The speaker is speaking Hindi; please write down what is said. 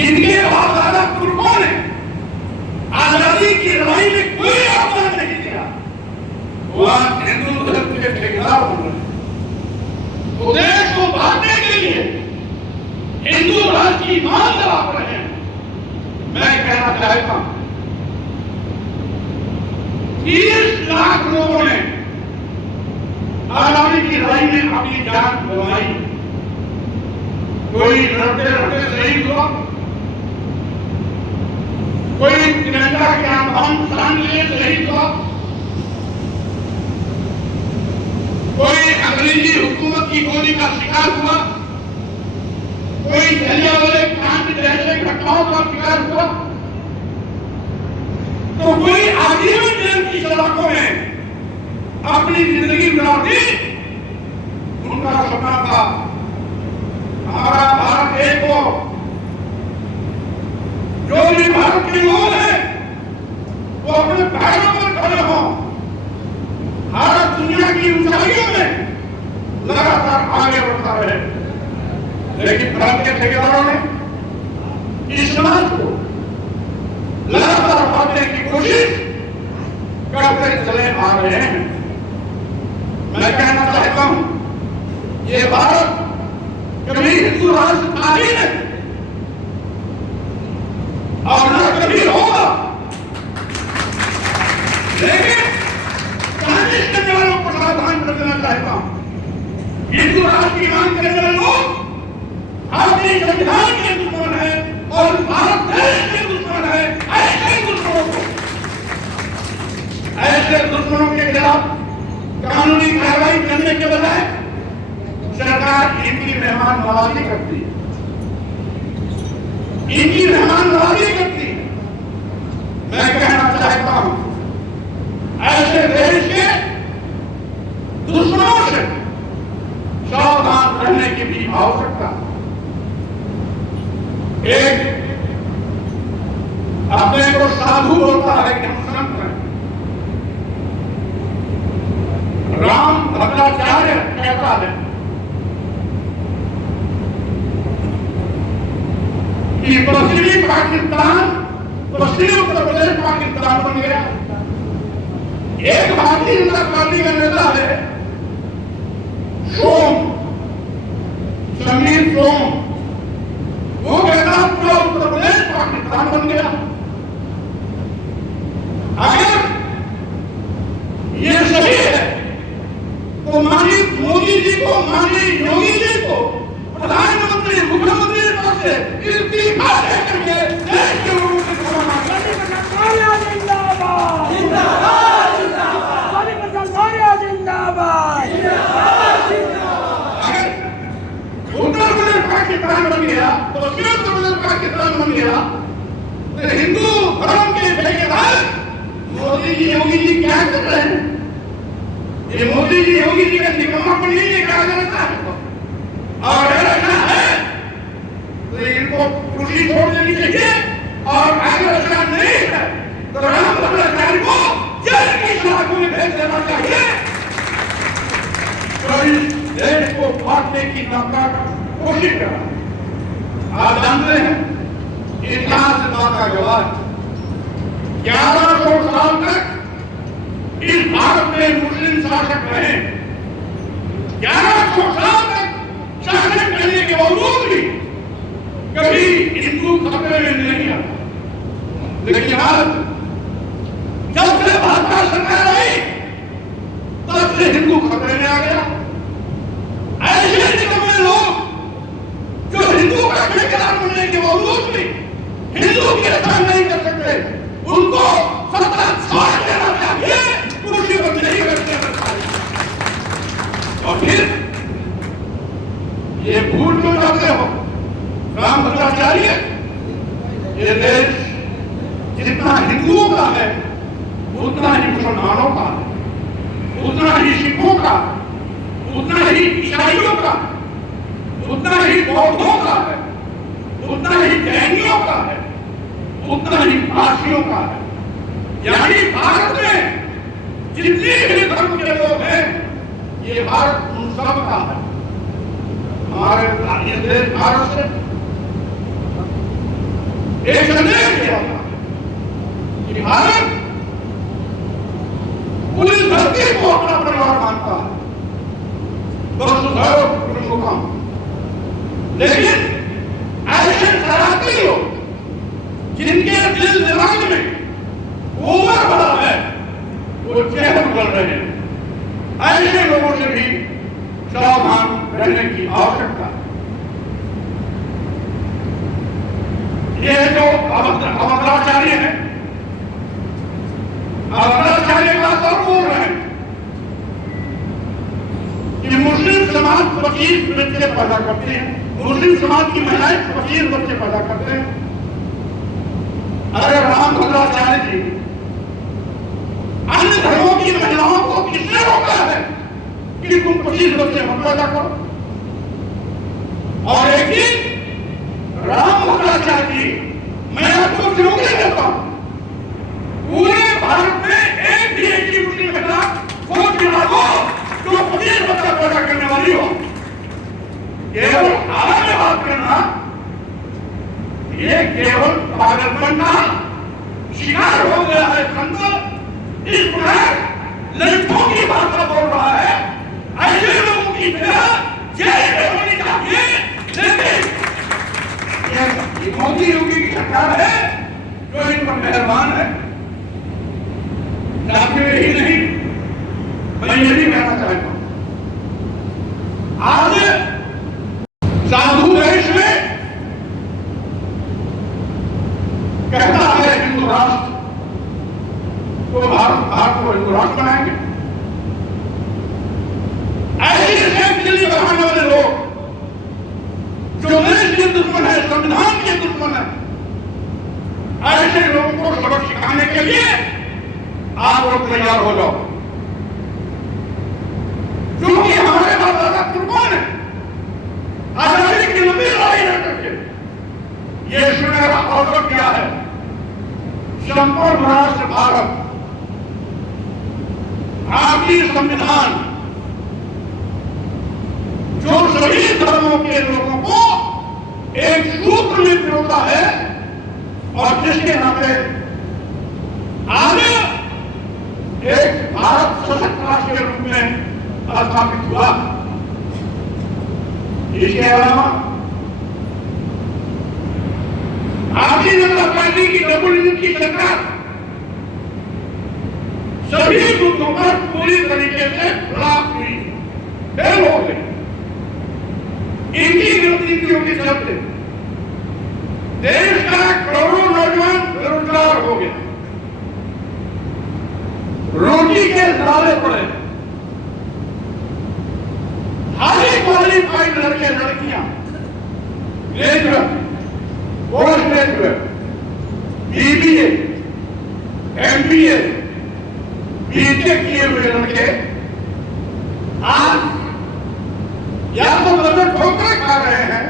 जिनके बहुत ज्यादा पुरखों ने आजादी की लड़ाई में कोई योगदान नहीं दिया, वो आज हिंदू धर्म के ठेकेदार बन रहे हैं। वो देश को बांटने के लिए हिंदू राज की मांग लगा रहे हैं। मैं कहना चाहता हूं 30 लाख लोगों ने आजादी की लड़ाई में अपनी जान गंवाई। कोई लड़ते लड़ते शहीद हुआ, कोई तिरंगा के आंदोलन प्राण लिए शहीद हुआ, कोई अंग्रेजी हुकूमत की गोली का शिकार हुआ, कोई जलियांवाला कांड जैसे घटनाओं का शिकार हुआ, तो कोई आजीवन जेल की सलाखों में अपनी जिंदगी बिता दी। उनका सपना था हमारा भारत एक हो, जो भी भारत के लोग हैं वो अपने पैरों पर खड़े हों, भारत दुनिया की ऊंचाइयों में लगातार आगे बढ़ता रहे। लेकिन भारत के ठेकेदारों ने इस समाज को लगातार बांटने की कोशिश करते चले आ रहे हैं। मैं कहना चाहता हूं ये भारत कभी हिंदू राष्ट्र था ही नहीं और न कभी होगा। लेकिन कांग्रेस करने वालों को सावधान कर देना चाहता हूं, हिंदू राष्ट्र की मांग करने वाले लोग भारतीय संविधान के दुश्मन है और भारत देश के दुश्मन है। ऐसे दुश्मनों के खिलाफ कानूनी कार्रवाई करने के बजाय सरकार इनकी मेहमान नवाजी करती है, इनकी मेहमान नवाजी करती है। मैं कहना चाहता हूं ऐसे देश के दुश्मनों से सावधान रहने की भी आवश्यकता। एक अपने को साधु बोलता है कि हम संत हैं। राम भद्राचार्य कहता है कि पश्चिमी पाकिस्तान, पश्चिमी उत्तर प्रदेश पाकिस्तान बन गया। एक भारतीय जनता पार्टी का नेता है सोम, समीर सोम, वो कहता पूरा उत्तर प्रदेश पाकिस्तान बन गया। अगर ये सही है तो माननीय मोदी जी को, माननीय योगी जी को प्रधानमंत्री, मुख्यमंत्री पद से इस्तीफा देकर के देश के लोगों से उत्तर प्रदेश पाकिस्तान बन गया, पश्चिमी उत्तर प्रदेश पाकिस्तान बन गया, तो हिंदू धर्म के ठेकेदार मोदी जी, योगी जी क्या कर रहे हैं? ये मोदी जी, योगी जी का निकम्मापन नहीं है, क्या करता है? और ऐसा है तो इनको कुर्सी छोड़ देनी चाहिए, और अगर ऐसा नहीं है तो राम भद्राचार्य को जेल की सलाखों में भेज देना चाहिए। तो इस देश को बांटने की नाकाम कोशिश कर रहा है। आप जानते हैं इतिहास बात का जवाब 1100 साल तक इस भारत में मुस्लिम शासक रहे। 1100 साल तक शासन करने के बावजूद भी कभी हिंदू खतरे में नहीं आया। लेकिन आज जब से भाजपा सरकार आई तब से हिंदू खतरे में आ गया। ऐसे निकम्मे लोग जो हिंदू का ठेकेदार बनने के बावजूद भी हिंदू की रक्षा नहीं कर सकते, उनको सत्ता छोड़ देना चाहिए, कुर्सी पर नहीं बैठने देना। और फिर ये भूल क्यों जाते हो राम भद्राचार्य? ये देश जितना हिंदुओं का है उतना ही मुसलमानों का है, उतना ही सिखों का, उतना ही ईसाइयों का, उतना ही बौद्धों का है, उतना ही जैनियों का है, उतना ही पारसियों का है। यानी भारत में जितने भी धर्म के लोग हैं ये भारत उन सब का है। हमारे ये देश भारत से एक संदेश दिया था कि भारत पूरी धरती को अपना परिवार मानता है, वसुधैव कुटुंबकम। लेकिन ऐसे शरारती लोग जिनके दिल दिमाग में गोबर भरा है, वो जहर उगल रहे हैं। ऐसे लोगों से भी सावधान रहने की आवश्यकता है। ये जो अवधराचार्य है, अवधराचार्य का तो बोल रहे हैं कि मुस्लिम समाज फकीर बच्चे पैदा करते हैं, मुस्लिम समाज की महिलाएं फकीर बच्चे पैदा करते हैं। अरे रामभद्राचार्य जी, अन्य धर्मों की महिलाओं को किसने रोका है कि तुम फकीर बच्चे मत पैदा करो? और एक ही रामभद्राचार्य जी, मैं आपको चुनौती देता हूं, पूरे भारत में एक भी ऐसी मुस्लिम महिला खोज दिला दो जो फकीर बच्चा पैदा करने वाली हो। केवल आगे बात करना, ये केवल पागलपन का शिकार हो गया है। संत इस प्रकार लड़कों की भाषा बोल रहा है। ऐसे लोगों की तरह जेल में होनी चाहिए। लेकिन ये मोदी योगी की सरकार है जो इन पर मेहरबान है। जाते ही नहीं, मैं ये भी कहना चाहता हूं, आज साधु देश में कहता है हिंदू राष्ट्र, तो भारत को हिंदू राष्ट्र बनाएंगे। ऐसे दिल्ली बढ़ाने वाले लोग जो देश के दुश्मन है, संविधान के दुश्मन है, ऐसे लोगों को सबक सिखाने के लिए आप लोग तैयार हो जाओ। क्योंकि हमारे बाप दादा कुर्बान है आजादी की लंबी लड़ाई लड़ करके ये सुनहरा अवसर किया है। संपूर्ण राष्ट्र भारत, आपकी संविधान जो सभी धर्मों के लोगों को एक सूत्र में पिरोता है और जिसके नाते आज एक भारत सशक्त राष्ट्र के रूप में स्थापित हुआ। इसके अलावा भारतीय जनता पार्टी की डबल इंजन की सरकार सभी मुद्दों पर पूरी तरीके से फ्लॉप हुई, फेल हो गई। इनकी नीतियों के चलते देश का करोड़ों नौजवान बेरोजगार हो गए, रोटी के सहारे पड़े। हाई क्वालिफाइड लड़के लड़कियां, graduate, post graduate, BBA, MBA, BTech किए हुए लड़के आज या तो ठोकरें खा रहे हैं